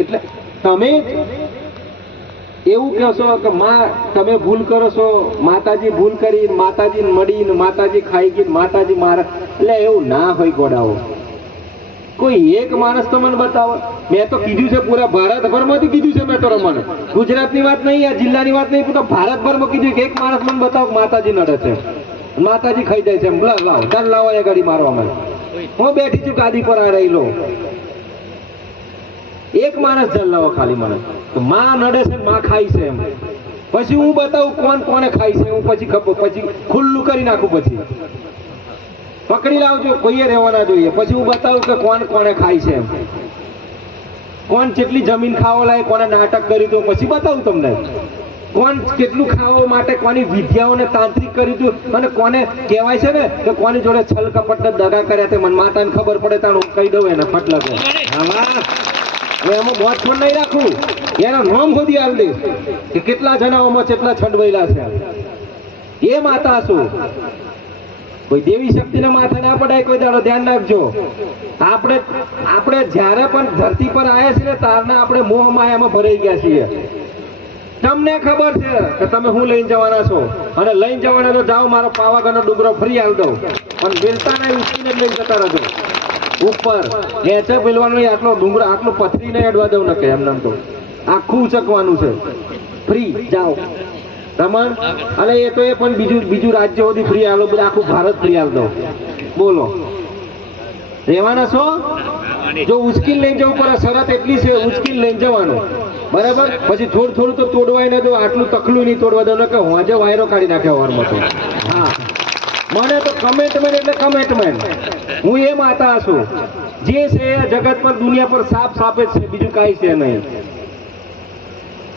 એટલે તમે એવું કહો છો કે માં તમે ભૂલ કરો છો, માતાજી ભૂલ કરી, માતાજી મળી, માતાજી ખાઈ ગઈ, માતાજી મારે, એટલે એવું ના હોય ગોડાઓ. કોઈ એક માણસ તો મને બતાવો. મેં તો કીધું છે પૂરા ભારતભરમાંથી કીધું છે મેં તો રમણ, ગુજરાતની વાત નહીં, આ જિલ્લાની વાત નહીં, પૂરા ભારતભરમાં કીધું કે એક માણસ મને બતાવો માતાજી નડે છે, માતાજી ખાઈ જાય છે, લાવો ચાલ લાવો એ ગાડી મારવા મને, હું બેઠી છું ગાદી પર આ રહી લો. એક માણસ જલ લાવો ખાલી મને, તો માં નડે છે માં ખાય છે એમ. પછી હું બતાવું કોણ કોને ખાય છે, હું પછી પછી ખુલ્લું કરી નાખું, પછી પકડી લાવજો, કોઈએ રહેવાના જોઈએ. પછી હું બતાવું કે કોણ કોને ખાય છે એમ, કોણ કેટલી જમીન ખાવા લાય, કોને નાટક કર્યું હતું, પછી બતાવું તમને કોણ કેટલું ખાવા માટે કોની વિદ્યાઓને તાંત્રિક કર્યું હતું, અને કોને કહેવાય છે ને કે કોની જોડે છલ કપટ દગા કર્યા તે મને માતાને ખબર પડે તાણ હું કહી દઉં એને ફટલા. હવે એમાં મોત પણ નહીં રાખું, એના નામ સુધી આવી દઈશ કે કેટલા જણાઓમાં કેટલા છંડવાયેલા છે. એ માતા શું કોઈ દેવી શક્તિને માથે ના પડાય કોઈ દાડો, ધ્યાન રાખજો. આપણે જ્યારે પણ ધરતી પર આવ્યા છીએ તારના આપણે મોહ માયામાં ભરાઈ ગયા છીએ. તમને ખબર છે કે તમે હું લઈને જવાના છો, અને લઈને જવાના તો જાઓ, મારો પાવાગઢનો ડુંગરો ફરી આવી દઉં, પણ વેલતાના ઉચકીને લઈને જતા રહેજો ઉપર. નેચે પેલવાનું આટલો ડુંગરો આટલો પથરી નહીં અડવા દઉં, ન કે એમને તો આખું ઉચકવાનું છે. ફ્રી જાઓ રમણ. અને એ તો એ પણ બીજું રાજ્ય સુધી ફ્રી આલો, બધું આખું ભારત ફ્રી આલ દો. બોલો રહેવાના છો? જો ઉચકીને લઈને જવું પડે, શરત એટલી છે ઉચકીને લઈને જવાનું, બરાબર? પછી થોડું થોડું તો તોડવાય ને, તો આટલું તકલું નહીં તોડવા દો, કે હોજે વાયરો કાઢી નાખ્યો વારમાં તો. હા, મને તો કમેન્ટમેન્ટ એટલે કમેન્ટમેન્ટ. હું એ માતા છું જે છે જગત પર દુનિયા પર સાપ સાપે જ છે, બીજું કાંઈ છે નહીં.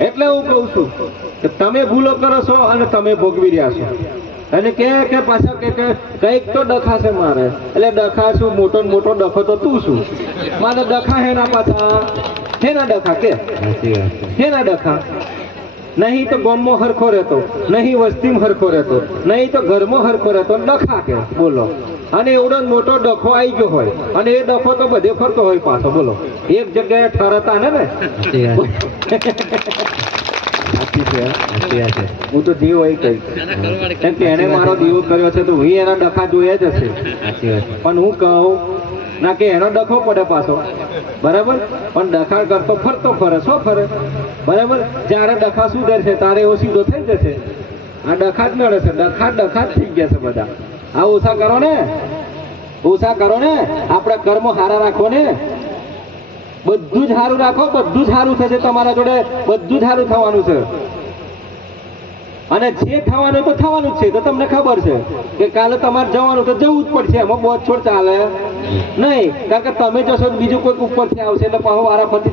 એટલે હું કહું છું કે તમે ભૂલો કરો છો અને તમે ભોગવી રહ્યા છો. અને કે પાછા કે કઈક તો ડખા છે મારે, એટલે ડખા શું, મોટો મોટો ડખો તો તું શું મારે ડખા હેના પાછા, હેના ડખા કે હેના ડખા? નહીં તો ગામમાં હરખો રહેતો, નહીં વસ્તીમાં હરખો રહેતો, નહીં તો ઘરમાં હરખો રહેતો, ડખા કે બોલો. અને એવડો મોટો ડખો આવી ગયો હોય, અને એ ડખો તો બધે ફરતો હોય પાછો, બોલો એક જગ્યાએ ઠરતા ને. હું તો જીવ હોય કઈ, એને મારો દીવો કર્યો છે તો હું એના ડખા જોયા જ હશે. પણ હું કહું ના કે એનો ડખો પડે પાછો, બરાબર? પણ ડખા કરતો ફરતો ફરે, શું ફરે, બરાબર? જયારે ડખા સુધરશે તારે એવો સીધો થઈ જશે. આ ડખા જ નડે છે, ડખા જ થઈ ગયા છે બધા. આ ઓછા કરો ને, ઓછા કરો ને, આપણા કર્મો સારા રાખો ને, બધું જ સારું રાખો, બધું જ સારું થશે તમારા જોડે, બધું જ સારું થવાનું છે. અને જે થવાનું તો થવાનું જ છે, તો તમને ખબર છે કે કાલે તમારે જવાનું તો જવું જ પડશે, એમાં બહુ છોડ ચાલે નહીં. કારણ કે તમે જશો બીજું કોઈક ઉપરથી આવશે, એટલે પાછો વારાફરતી